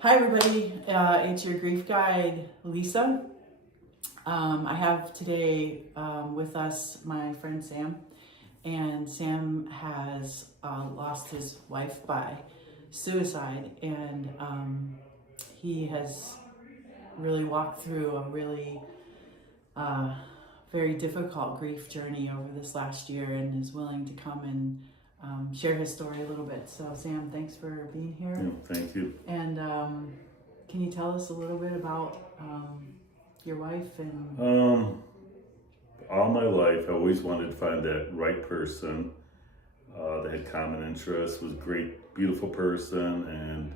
Hi everybody, it's your grief guide, Lisa. I have today with us my friend Sam, and Sam has lost his wife by suicide, and he has really walked through a really very difficult grief journey over this last year and is willing to come and share his story a little bit. So Sam, thanks for being here. Yeah, thank you. And can you tell us a little bit about your wife and All my life, I always wanted to find that right person that had common interests, was a great, beautiful person, and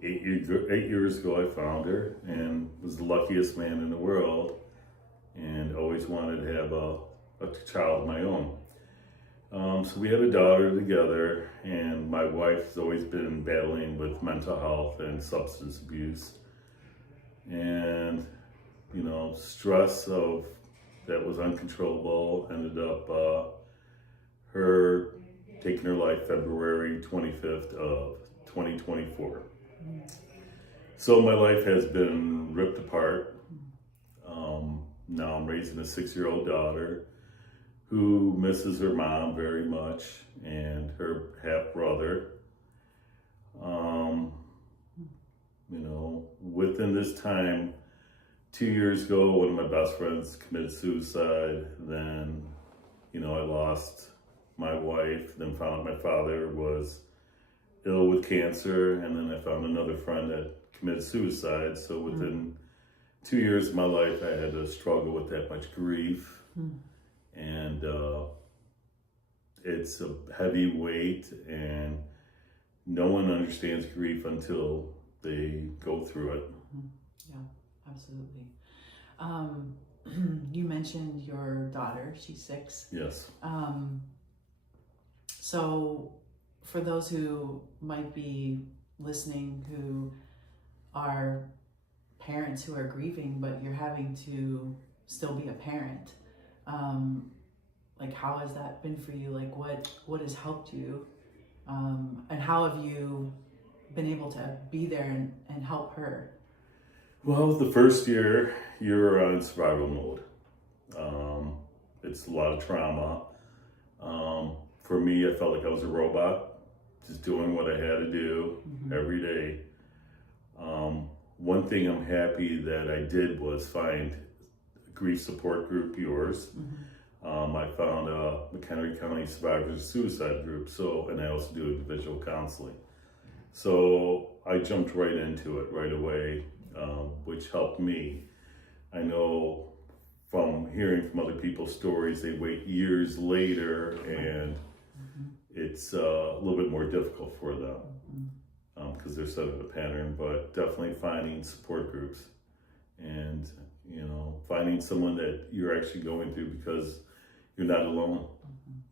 8 years ago I found her and was the luckiest man in the world, and always wanted to have a child of my own. So we had a daughter together, and my wife's always been battling with mental health and substance abuse, and stress of that was uncontrollable ended up her taking her life February 25th of 2024. So my life has been ripped apart. Now I'm raising a 6-year-old daughter who misses her mom very much and her half brother. Within this time, 2 years ago, one of my best friends committed suicide. Then, I lost my wife, then found out my father was ill with cancer, and then I found another friend that committed suicide. So within 2 years of my life, I had to struggle with that much grief. And it's a heavy weight, and no one understands grief until they go through it. Yeah, absolutely. You mentioned your daughter, she's 6. Yes. So for those who might be listening who are parents who are grieving, but you're having to still be a parent, like how has that been for you? Like what has helped you? And how have you been able to be there and help her? Well, the first year, you're in survival mode. It's a lot of trauma. For me, I felt like I was a robot, just doing what I had to do every day. One thing I'm happy that I did was find a grief support group, yours. I found a McHenry County Survivors of Suicide group, and I also do individual counseling. So I jumped right into it right away, which helped me. I know from hearing from other people's stories, they wait years later, and it's a little bit more difficult for them because they're set in a pattern, but definitely finding support groups and, finding someone that you're actually going through because you're not alone,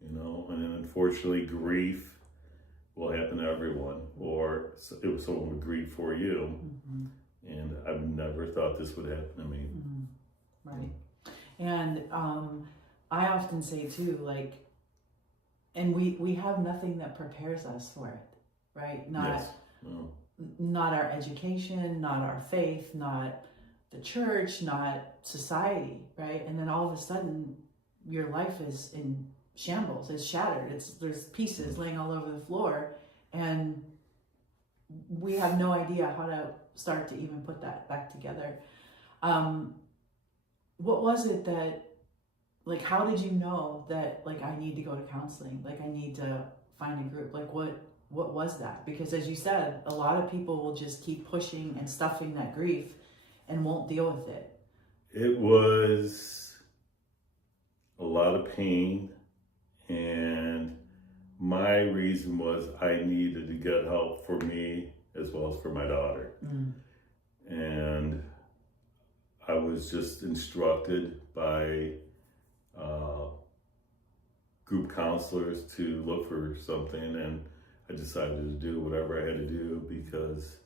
and unfortunately grief will happen to everyone, or someone would grieve for you. And I've never thought this would happen to me. Right. And I often say too, like, and we have nothing that prepares us for it, right? Yes. Not our education, not our faith, not the church, not society, right? And then all of a sudden your life is in shambles, it's shattered, there's pieces laying all over the floor, and we have no idea how to start to even put that back together. What was it that, like, how did you know that, like, I need to go to counseling, like I need to find a group? Like what was that? Because as you said, a lot of people will just keep pushing and stuffing that grief and won't deal with it. It was a lot of pain, and my reason was I needed to get help for me as well as for my daughter. And I was just instructed by group counselors to look for something, and I decided to do whatever I had to do because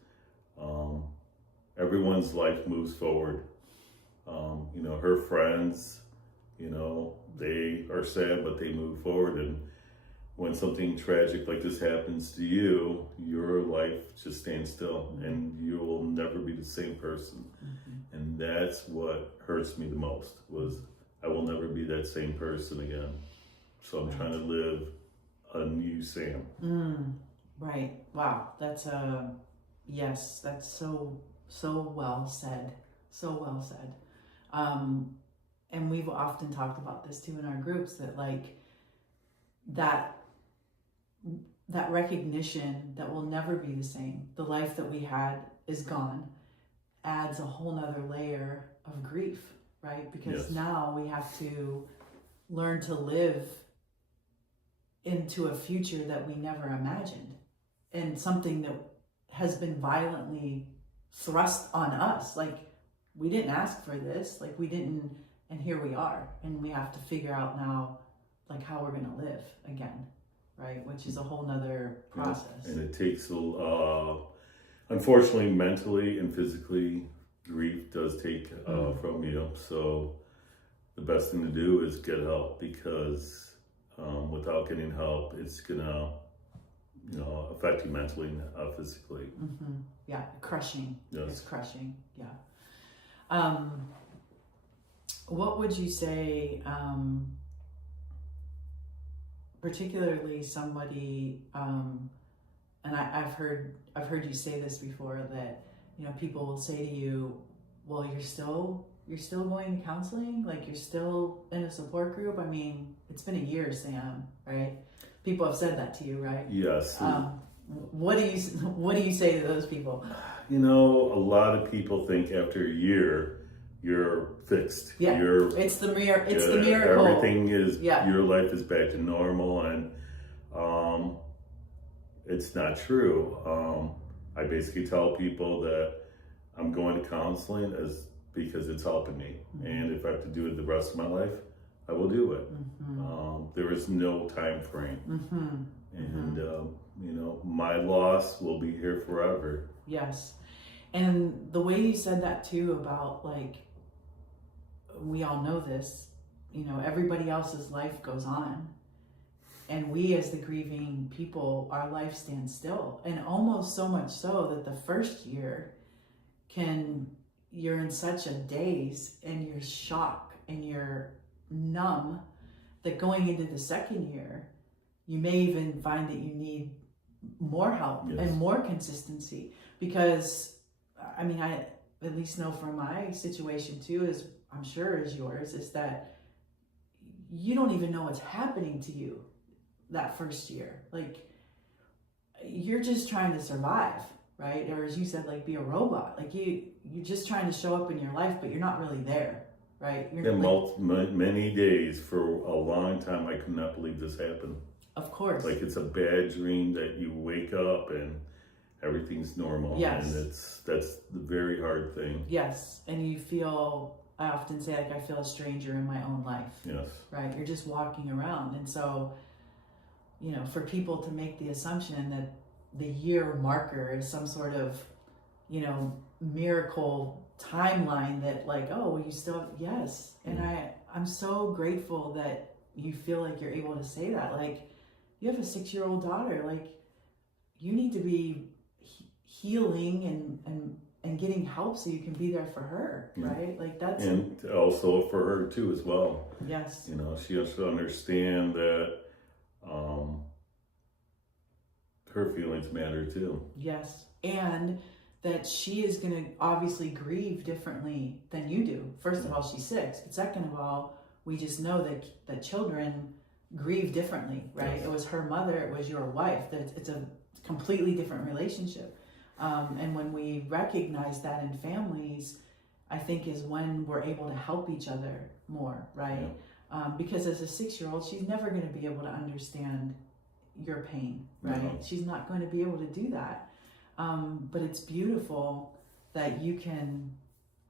everyone's life moves forward. Her friends, they are sad, but they move forward. And when something tragic like this happens to you, your life just stand still, and you will never be the same person. And that's what hurts me the most, was I will never be that same person again. So I'm trying to live a new Sam. Right. Wow. That's yes, that's so well said. So well said. And we've often talked about this too in our groups, that like that recognition that we'll never be the same. The life that we had is gone, adds a whole nother layer of grief, right? Because now we have to learn to live into a future that we never imagined, and something that has been violently thrust on us. Like, we didn't ask for this, like we didn't, and here we are, and we have to figure out now like how we're gonna live again, right? Which is a whole nother process. And it takes unfortunately, mentally and physically, grief does take from you. So the best thing to do is get help, because without getting help, it's gonna affect you mentally and physically. Yeah, crushing. Yes. It's crushing. Yeah. What would you say, particularly somebody, and I've heard you say this before, that people will say to you, well, you're still going to counseling, like you're still in a support group. I mean, it's been a year, Sam, right? People have said that to you, right? Yes. What do you say to those people? A lot of people think after a year you're fixed. Yeah. It's the miracle. Everything is, your life is back to normal, and it's not true. I basically tell people that I'm going to counseling because it's helping me, and if I have to do it the rest of my life, I will do it. There is no time frame, and my loss will be here forever. Yes. And the way you said that too, about like, we all know this, everybody else's life goes on, and we as the grieving people, our life stands still, and almost so much so that the first year you're in such a daze and you're shocked and you're numb, that going into the second year, you may even find that you need more help and more consistency. Because I mean, I at least know from my situation too, is I'm sure is yours, is that you don't even know what's happening to you that first year. Like, you're just trying to survive, right? Or as you said, like, be a robot. Like you're just trying to show up in your life, but you're not really there, right? You're many days, for a long time, I could not believe this happened. Of course. Like, it's a bad dream that you wake up and everything's normal. Yes. And that's the very hard thing. Yes. And you feel, I often say, like, I feel a stranger in my own life. Yes. Right? You're just walking around. And so, for people to make the assumption that the year marker is some sort of, miracle timeline, that like, oh, you still, yes. And I'm so grateful that you feel like you're able to say that. Like, you have a 6-year-old daughter, like, you need to be healing and getting help so you can be there for her, right? Like, that's... And also for her too as well. Yes. She has to understand that her feelings matter too. Yes. And that she is going to obviously grieve differently than you do. First of all, she's 6. But second of all, we just know that children grieve differently, right? Yes. It was her mother, it was your wife. That it's a completely different relationship. And when we recognize that in families, I think is when we're able to help each other more, right? Yeah. Because as a 6-year-old, she's never going to be able to understand your pain, right? No. She's not going to be able to do that. But it's beautiful that you can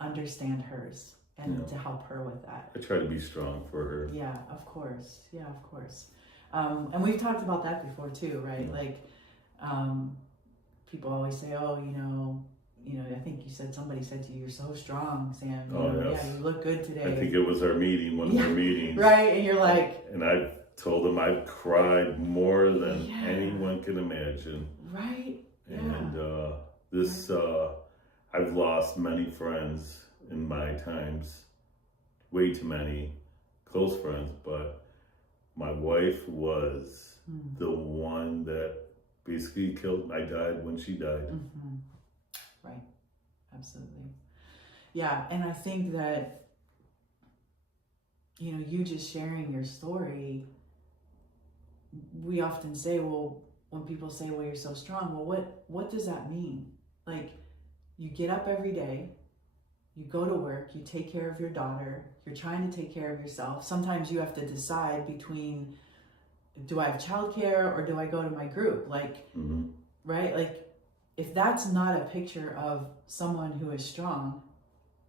understand hers and to help her with that. I try to be strong for her. Yeah, of course. Yeah, of course. And we've talked about that before too, right? Yeah. Like, people always say, oh, I think somebody said to you, you're so strong, Sam. Yes. Yeah, you look good today. I think it was our meeting, one of our meetings. Right, and you're like... And I told them I've cried more than anyone can imagine. Right. And This, I've lost many friends in my times, way too many close friends, but my wife was the one that basically killed. I died when she died. Mm-hmm. Right. Absolutely. Yeah. And I think that, you know, you just sharing your story, we often say, well, when people say, well, you're so strong, well, what does that mean? Like, you get up every day, you go to work, you take care of your daughter, you're trying to take care of yourself. Sometimes you have to decide between, do I have childcare or do I go to my group? Like, right? Like, if that's not a picture of someone who is strong,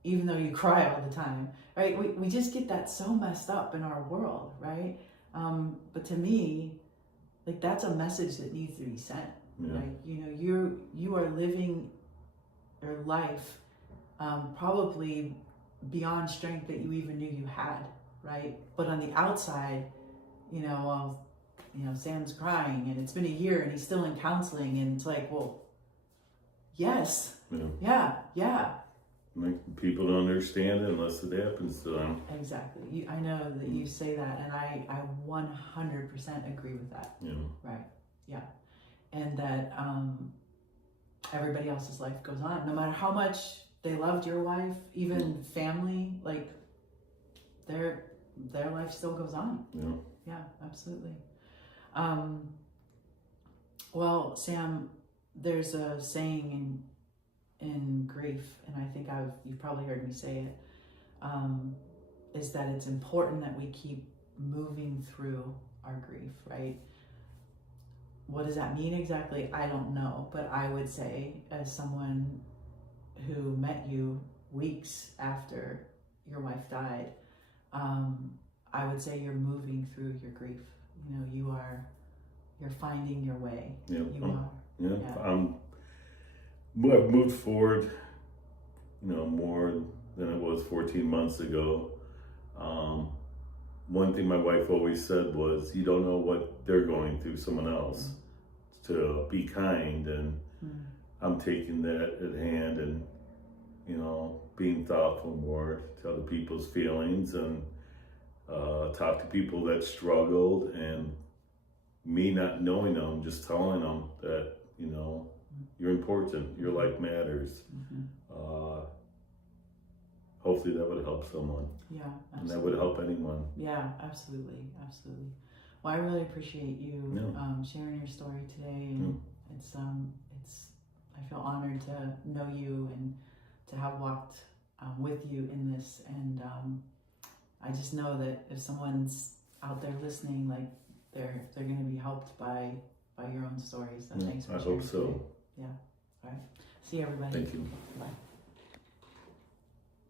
even though you cry all the time, right? We just get that so messed up in our world, right? But to me, like, that's a message that needs to be sent. Yeah. Like, you know, you are living your life probably beyond strength that you even knew you had, right? But on the outside, you know, Sam's crying and it's been a year and he's still in counseling, and it's like, well, yes, yeah. Like, people don't understand it unless it happens to them. Exactly. I know that you say that, and I 100% agree with that. Yeah. Right. Yeah. And that everybody else's life goes on, no matter how much they loved your wife, even family, like, their life still goes on. Yeah. Yeah, absolutely. Well, Sam, there's a saying in grief, and I think you've probably heard me say it, is that it's important that we keep moving through our grief, right? What does that mean exactly? I don't know, but I would say, as someone who met you weeks after your wife died, I would say you're moving through your grief. You know, you're finding your way. Yeah. You are. I've moved forward, you know, more than it was 14 months ago. One thing my wife always said was, you don't know what they're going through, someone else. To be kind, and I'm taking that at hand, and, you know, being thoughtful more to other people's feelings, and talk to people that struggled, and me not knowing them, just telling them that, you know, you're important, your life matters. Hopefully that would help someone. Yeah, absolutely. And that would help anyone. Yeah, absolutely. Well, I really appreciate you sharing your story today. And it's I feel honored to know you and to have walked with you in this. And I just know that if someone's out there listening, like, they're going to be helped by your own story. So thanks for sharing. I hope so. Today. Yeah. All right. See you, everybody. Thank you. Bye.